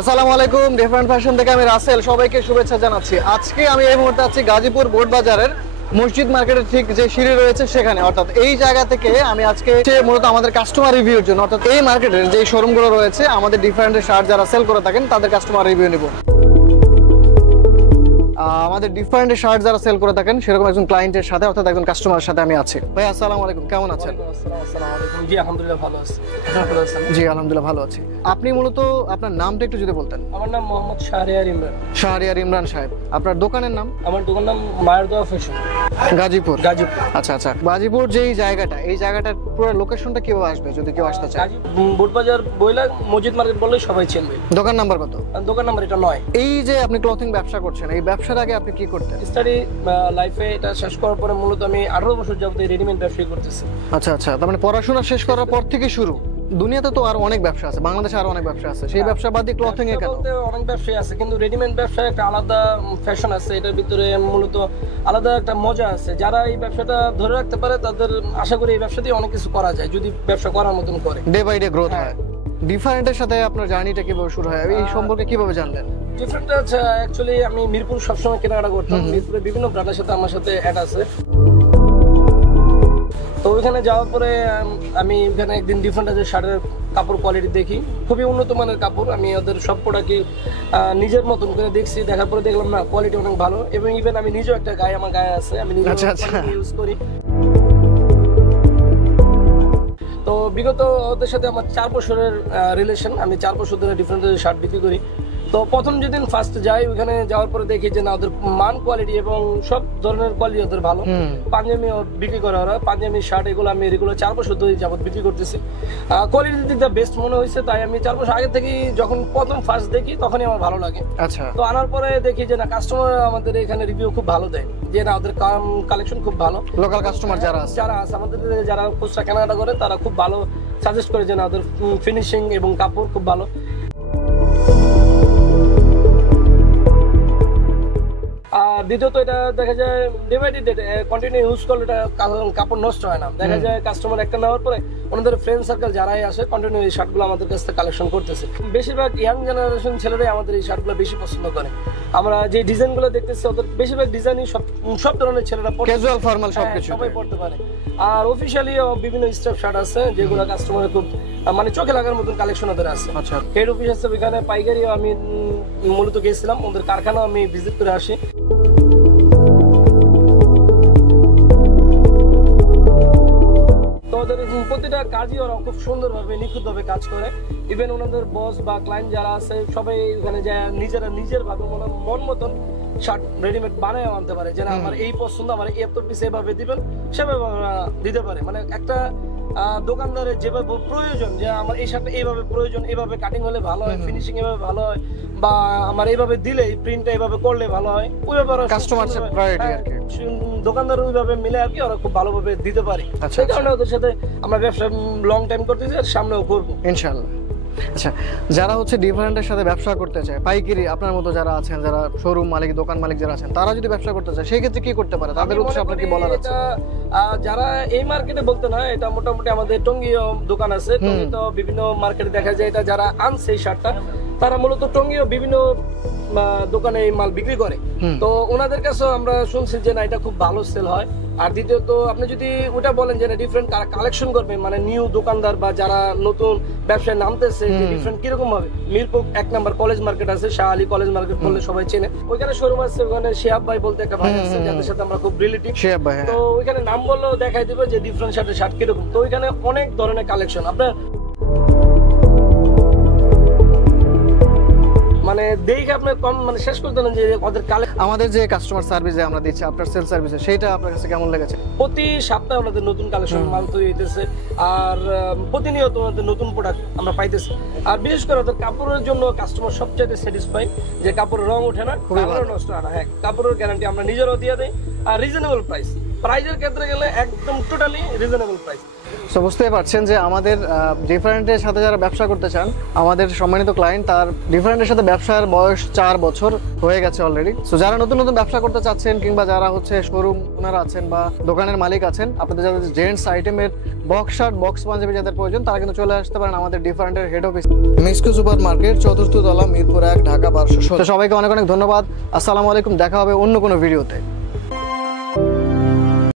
আসসালামু আলাইকুম, different fashion থেকে আমি রাসেল সবাইকে শুভেচ্ছা জানাচ্ছি। আজকে আমি এই মুহূর্তে আছি গাজীপুর বোর্ড বাজারের মসজিদ মার্কেটের ঠিক যে সিঁড়ি রয়েছে সেখানে, অর্থাৎ এই জায়গা থেকে আমি আজকে মূলত আমাদের কাস্টমার রিভিউর জন্য, অর্থাৎ এই মার্কেটের যে শোরুমগুলো রয়েছে আমাদের ডিফারেন্ট শার্ট যারা সেল করে থাকেন তাদের কাস্টমার রিভিউ নিব। আমাদের ডিফারেন্ট শার্ট যারা সেল করে থাকেন সেরকম একজন ক্লায়েন্টের সাথে, অর্থাৎ একজন কাস্টমারের সাথে আমি আছি। ভাই আসসালামু আলাইকুম, কেমন আছেন? জি আলহামদুলিল্লাহ ভালো আছি। জি আলহামদুলিল্লাহ ভালো আছি। আপনি মূলত আপনার নামটা একটু যদি বলতেন। আমার নাম মোহাম্মদ শাহরিয়ার ইমরান। শাহরিয়ার ইমরান সাহেব, আপনার দোকানের নাম? আমার দোকান নাম মায়ের দোয়া ফ্যাশন, গাজীপুর। গাজীপুর। আচ্ছা আচ্ছা, গাজীপুর যেই জায়গাটা, এই জায়গাটার পুরো লোকেশনটা কিভাবে আসবে যদি কেউ আসতে চায়? বোটবাজার বইলা মসজিদ মার্কেট বললে সবাই চিনবে। দোকান নাম্বার কত? দোকান নাম্বার এটা 9। এই যে আপনি ক্লথিং ব্যবসা করছেন, এই ব্যবসার আগে আপনি কি করতেন? স্টাডি লাইফে এটা শেষ করার পরে মূলত আমি 18 বছর যাবত রেডিমেড ব্যবসা করতেছি। আচ্ছা আচ্ছা, তার মানে পড়াশোনা শেষ করার পর থেকে শুরু। দুনিয়াতে তো আরো অনেক ব্যবসা আছে, বাংলাদেশে আরো অনেক ব্যবসা আছে, সেই ব্যবসা বাদে ক্লথিং এ কেন? অনেক ব্যবসায় আছে, কিন্তু রেডিমেড ব্যবসায় একটা আলাদা ফ্যাশন আছে, এটার ভিতরে মূলত আলাদা একটা মজা আছে। যারা এই ব্যবসাটা ধরে রাখতে পারে তাদের আশা করি এই ব্যবসা দিয়ে অনেক কিছু করা যায় যদি ব্যবসা করার মতন করে। ডে বাই ডে গ্রোথ হয়। ডিফারেন্টের সাথে আপনার জার্নিটা কিভাবে শুরু হয়, এই সম্পর্কে কিভাবে জানলেন? ডিফারেন্ট আছে অ্যাকচুয়ালি আমি মিরপুর সবসময় কেনাকাটা করতাম, মিরপুরে বিভিন্ন ব্র্যান্ডের সাথে আমার সাথে অ্যাড আছে। তো ওইখানে যাওয়ার পরে আমি ওখানে একদিন ডিফারেন্ট শার্টের কাপড় কোয়ালিটি দেখি, খুবই উন্নত মানের কাপড়। আমি ওদের সব প্রোডাক্টই নিজের মতন করে দেখছি, দেখার পরে দেখলাম না কোয়ালিটি অনেক ভালো, এবং ইভেন আমি নিজেও একটা গায়ে, আমার গায়ে আছে, আমি নিজে ইউজ করি। তো বিগত ওদের সাথে আমার 4 বছরের রিলেশন, আমি 4 বছর ধরে ডিফারেন্ট শার্ট বিক্রি করি। তো প্রথম যেদিন ফার্স্ট যাই ওখানে যাওয়ার পরে দেখি যে না ওদের মান কোয়ালিটি এবং সব ধরনের কোয়ালিটি ওদের ভালো। পাঞ্জাবি বিক্রি করে ওরা, পাঞ্জাবি শার্ট এগুলো আমি রেগুলার 4 বছর ধরে যাবত বিক্রি করতেছি। কোয়ালিটির দিকটা বেস্ট মনে হয়েছে, তাই আমি 4 বছর আগে থেকে যখন প্রথম ফার্স্ট দেখি তখনই আমার ভালো লাগে। আচ্ছা, তো আনার পরে দেখি যে না কাস্টমার আমাদের এখানে রিভিউ খুব ভালো দেয়, যে না ওদের কালেকশন খুব ভালো। লোকাল কাস্টমার যারা আছে আমাদের, যারা খুচরা কেনাকাটা করে তারা খুব ভালো সাজেস্ট করে যে না ওদের ফিনিশিং এবং কাপড় খুব ভালো। আর দ্বিতীয়ত এটা দেখা যায় ডিভাইডেড কন্টিনিউ ইউজ করলে এটা কাপড় নষ্ট হয় না। দেখা যায় কাস্টমার একটা নেওয়ার পরে ওনাদের ফ্রেন্ড সার্কেল যারাই আসে কন্টিনিউ এই শার্টগুলো আমাদের কাছ থেকে কালেকশন করতেছে। বেশিরভাগ ইয়াং জেনারেশন ছেলেরাই আমাদের এই শার্টগুলো বেশি পছন্দ করে। আমরা যে ডিজাইনগুলো দেখতেছি ওদের বেশিরভাগ ডিজাইনই সব ধরনের ছেলেরা ক্যাজুয়াল ফর্মাল সবকিছু সবাই পড়তে পারে। আর অফিশিয়ালি বিভিন্ন স্টাফ শার্ট আছে যেগুলো কাস্টমারের খুব মানে চোখে লাগার মতন কালেকশন ওদের আছে। আচ্ছা, হেড অফিস আছে ওইখানে, পাইকারিও আমি মূলত গেছিলাম, ওদের কারখানাও আমি ভিজিট করে আসি। প্রতিটা কাজই ওরা খুব সুন্দরভাবে নিখুঁতভাবে কাজ করে। ইভেন ওনাদের বস বা ক্লায়েন্ট যারা আছে সবাই ওখানে যায় নিজের ভাবে মন মতন শার্ট রেডিমেড বানায় আনতে পারে, যে না আমার এই পছন্দ, আমার এত পিস এভাবে দিবেন সেভাবে দিতে পারে। মানে একটা দোকানদারের যেভাবে প্রয়োজন, যে আমার এই শার্টটা এইভাবে প্রয়োজন, এইভাবে কাটিং হলে ভালো হয়, ফিনিশিং এভাবে ভালো হয়, বা আমার এইভাবে দিলে প্রিন্টটা এইভাবে করলে ভালো হয়, ওইভাবে কাস্টমার দোকানদার ওইভাবে মিলে আর কি ওরা খুব ভালোভাবে দিতে পারে। সেই কারণে ওদের সাথে আমরা ব্যবসা লং টাইম করতেছি আর সামনেও করবো ইনশাআল্লাহ। আচ্ছা, যারা হচ্ছে ডিফারেন্টের সাথে ব্যবসা করতে চায়, পাইকারি আপনার মতো যারা আছেন, যারা শোরুম মালিক, দোকান মালিক যারা আছেন, তারা যদি ব্যবসা করতে চায় সেই ক্ষেত্রে কি করতে পারে? তাদের উদ্দেশ্যে আপনার কি বলার আছে? যারা এই মার্কেটে বলতে না, এটা মোটামুটি আমাদের টঙ্গীয় দোকান আছে, টঙ্গীতে বিভিন্ন মার্কেটে দেখা যায়, এটা যারা আনছে এই শার্টটা তারা মূলত টঙ্গীয় বিভিন্ন দোকানে এই মাল বিক্রি করে। তো ওনাদের কাছেও আমরা শুনছি যে না এটা খুব ভালো সেল হয়। আর দ্বিতীয়ত আপনি যদি ওটা বলেন যে ডিফারেন্ট কালেকশন করবেন, মানে নিউ দোকানদার বা যারা নতুন ব্যবসায় নামতেছে ডিফারেন্ট কিরকম হবে, মিরপুর 1 নম্বর কলেজ মার্কেট আছে, শাহ আলী কলেজ মার্কেট বললে সবাই চেনে, ওইখানে শোরুম আছে। ওখানে শিহাব ভাই বলতে একটা ভাই আছে যাদের সাথে আমরা খুব রিলেটিভ। তো ওইখানে নাম বললেও দেখাই দিবে যে ডিফারেন্ট শার্ট কিরকম। তো ওইখানে অনেক ধরনের কালেকশন আপনার মানে দেখে আপনি কম মানে শেষ করতে না যে ওদের আমাদের যে কাস্টমার সার্ভিসে আমরা দিচ্ছি, আফটার সেল সার্ভিসে, সেটা আপনার কাছে কেমন লেগেছে? প্রতি সপ্তাহে আমাদের নতুন কালেকশন মাল তৈরি হইতেছে, আর প্রতিনিয়ত আমাদের নতুন প্রোডাক্ট আমরা পাইতেছি। আর বিশেষ করে ওদের কাপড়ের জন্য কাস্টমার সবচেয়ে স্যাটিসফাই, যে কাপড়ের রং ওঠে না, কাপড় নষ্ট হয় না। হ্যাঁ, কাপড়ের গ্যারান্টি আমরা নিজেরাও দিয়ে দেই। আর রিজনেবল প্রাইসের ক্ষেত্রে গেলে একদম টোটালি রিজনেবল প্রাইস। সো বুঝতেই পারছেন যে আমাদের ডিফারেন্টের সাথে যারা ব্যবসা করতে চান, আমাদের সম্মানিত ক্লায়েন্ট, তার ডিফারেন্টের সাথে ব্যবসার বয়স 4 বছর হয়ে গেছে অলরেডি। সো যারা নতুন নতুন ব্যবসা করতে চাচ্ছেন কিংবা যারা হচ্ছে শোরুম ওনার আছেন বা দোকানের মালিক আছেন, আপনাদের যাদের জেন্টস আইটেমের বক্স শার্ট, বক্স পাঞ্জাবি যাদের প্রয়োজন, তারা কিন্তু চলে আসতে পারেন আমাদের ডিফারেন্টের হেড অফিস, মিস্কো সুপার মার্কেট, 4র্থ তলা, মিরপুর 1, ঢাকা 1216। সবাইকে অনেক অনেক ধন্যবাদ। আসসালামু আলাইকুম, দেখা হবে অন্য কোনো ভিডিওতে।